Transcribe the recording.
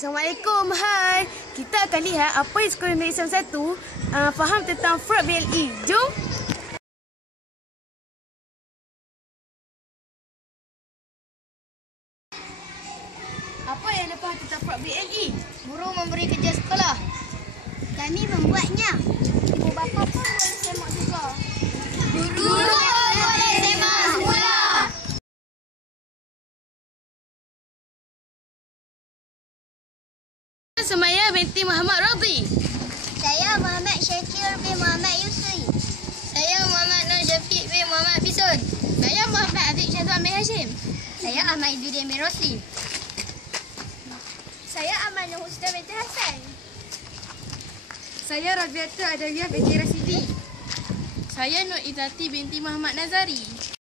Assalamualaikum. Hai. Kita akan lihat apa yang sekolah negeri Islam 1 uh, faham tentang fraud BLE. Jom. Apa yang faham tentang fraud BLE? Guru memberi kerja sekolah. Kami membuatnya. Semaya binti Muhammad Radhi. Saya Muhammad Syakir bin Muhammad Yusri. Saya Muhammad Nur Syafiq bin Muhammad Bison. Saya Muhammad Aziz Syazwan bin Hashim. Saya Ahmad Izzuddin bin Rosli. Saya Amal Nur Husna binti Hassan. Saya Rabiatul Adawiyah binti Rasidi. Saya Nur Izati binti Muhammad Nazari.